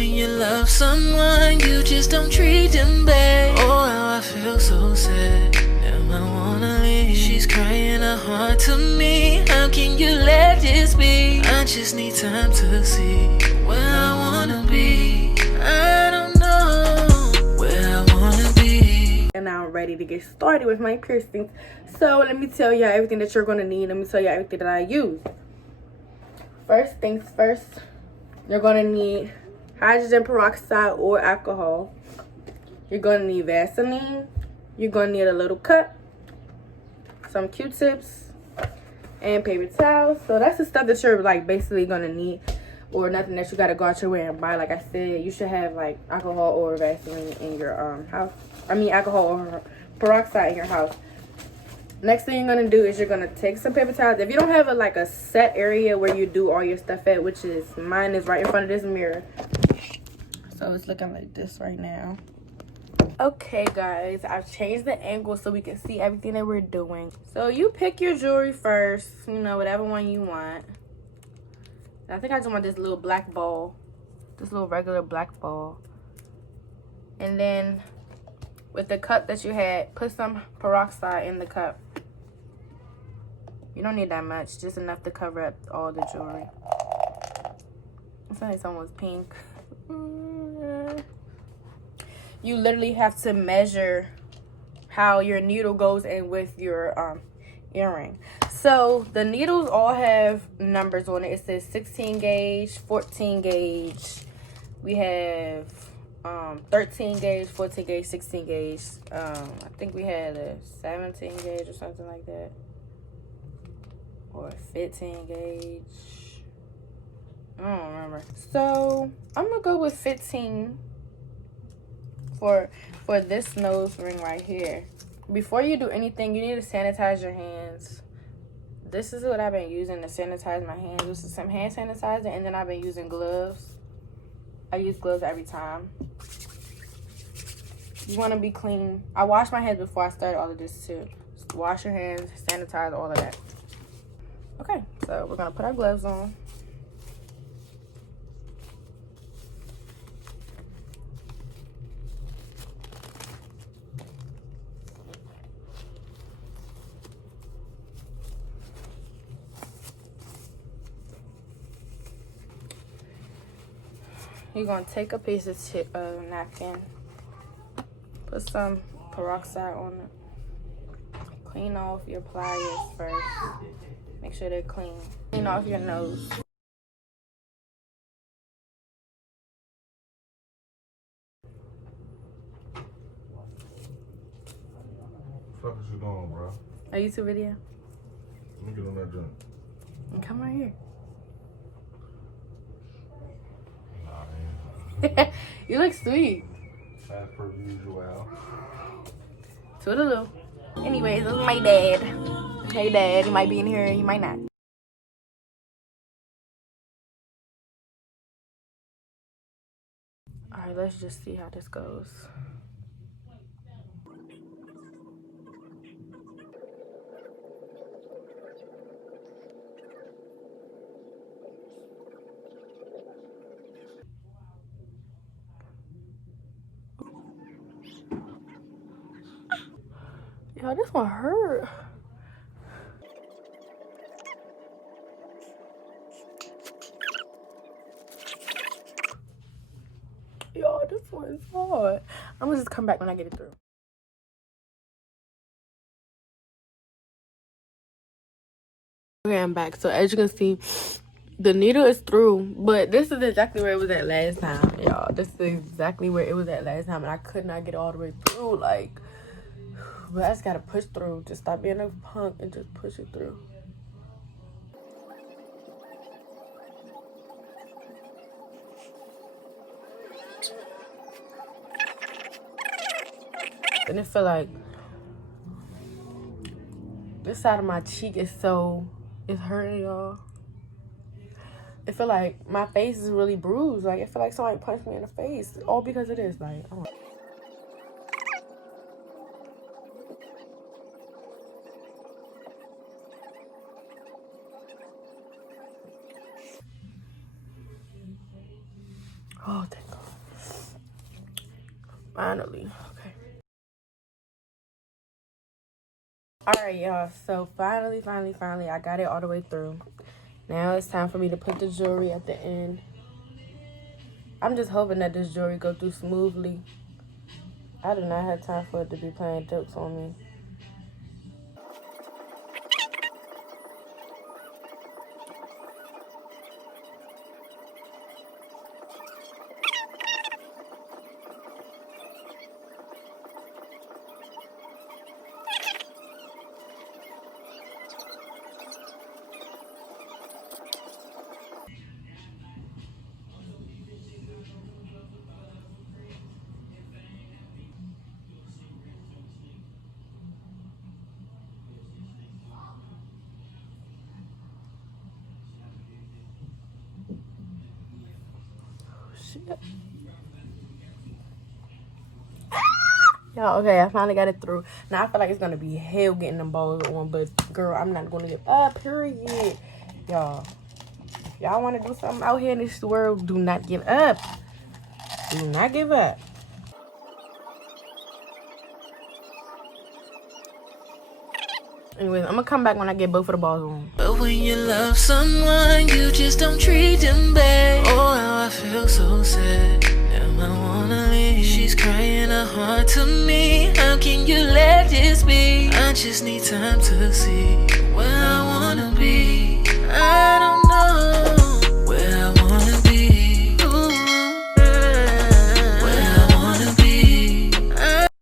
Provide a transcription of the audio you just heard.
when you love someone, you just don't treat them bad. Oh, how I feel so sad. Now I wanna leave. She's crying her heart to me. How can you let this be? I just need time to see where I wanna be. I don't know where I wanna be. And now I'm ready to get started with my piercings. So let me tell you everything that you're gonna need. Let me tell you everything that I use. First things first, you're gonna need hydrogen peroxide or alcohol. You're gonna need Vaseline. You're gonna need a little cup, some Q-tips, and paper towels. So that's the stuff that you're like basically gonna need, or nothing that you gotta go out your way and buy. Like I said, you should have like alcohol or Vaseline in your house. I mean alcohol or peroxide in your house. Next thing you're gonna do is you're gonna take some paper towels. If you don't have a set area where you do all your stuff at, which is mine is right in front of this mirror. So it's looking like this right now. Okay guys, I've changed the angle so we can see everything that we're doing. So you pick your jewelry first, you know, whatever one you want. I think I just want this little black ball, this little regular black ball. And then with the cup that you had, put some peroxide in the cup. You don't need that much, just enough to cover up all the jewelry. It's like someone's pink. You literally have to measure how your needle goes in with your earring. So the needles all have numbers on it. It says 16 gauge, 14 gauge. We have 13 gauge, 14 gauge, 16 gauge. I think we had a 17 gauge or something like that, or 15 gauge. I don't remember. So I'm gonna go with 15 for this nose ring right here. Before you do anything, you need to sanitize your hands. This is what I've been using to sanitize my hands. This is some hand sanitizer, and then I've been using gloves. I use gloves every time. You want to be clean. I washed my hands before I started all of this too. Just wash your hands, sanitize, all of that. Okay, so we're gonna put our gloves on. You're gonna take a piece of napkin, put some peroxide on it, clean off your pliers first, make sure they're clean, clean off your nose. What the fuck is you doing, bro? A YouTube video? Let me get on that jump. Come right here. Nah, You look sweet. as per usual. Toodaloo. Anyways, this is my dad. Hey dad, you might be in here, you might not. Alright, let's just see how this goes. Yo, this one hurt. Yo, this one's hard. I'm gonna just come back when I get it through. Okay, I'm back. So as you can see, the needle is through, but this is exactly where it was at last time, y'all. This is exactly where it was at last time, and I could not get all the way through. Like, but I just gotta push through. Just stop being a punk and just push it through. And it feel like this side of my cheek is it's hurting, y'all. It feel like my face is really bruised. Like, it feel like somebody punched me in the face. All because of this. Like, oh. Oh, thank God. Finally. Okay. Alright, y'all. So finally, I got it all the way through. Now it's time for me to put the jewelry at the end. I'm just hoping that this jewelry go through smoothly. I do not have time for it to be playing jokes on me. Y'all, okay, I finally got it through. Now I feel like it's gonna be hell getting them balls on, but girl, I'm not gonna give up, period. Y'all, if y'all wanna do something out here in this world, do not give up. Do not give up. Anyways, I'm gonna come back when I get both of the balls on. But when you love someone, you just don't treat them bad. Oh, how I feel so sad. Now I wanna leave. She's crying her heart to me. How can you let this be? I just need time to see where I wanna be. I don't know.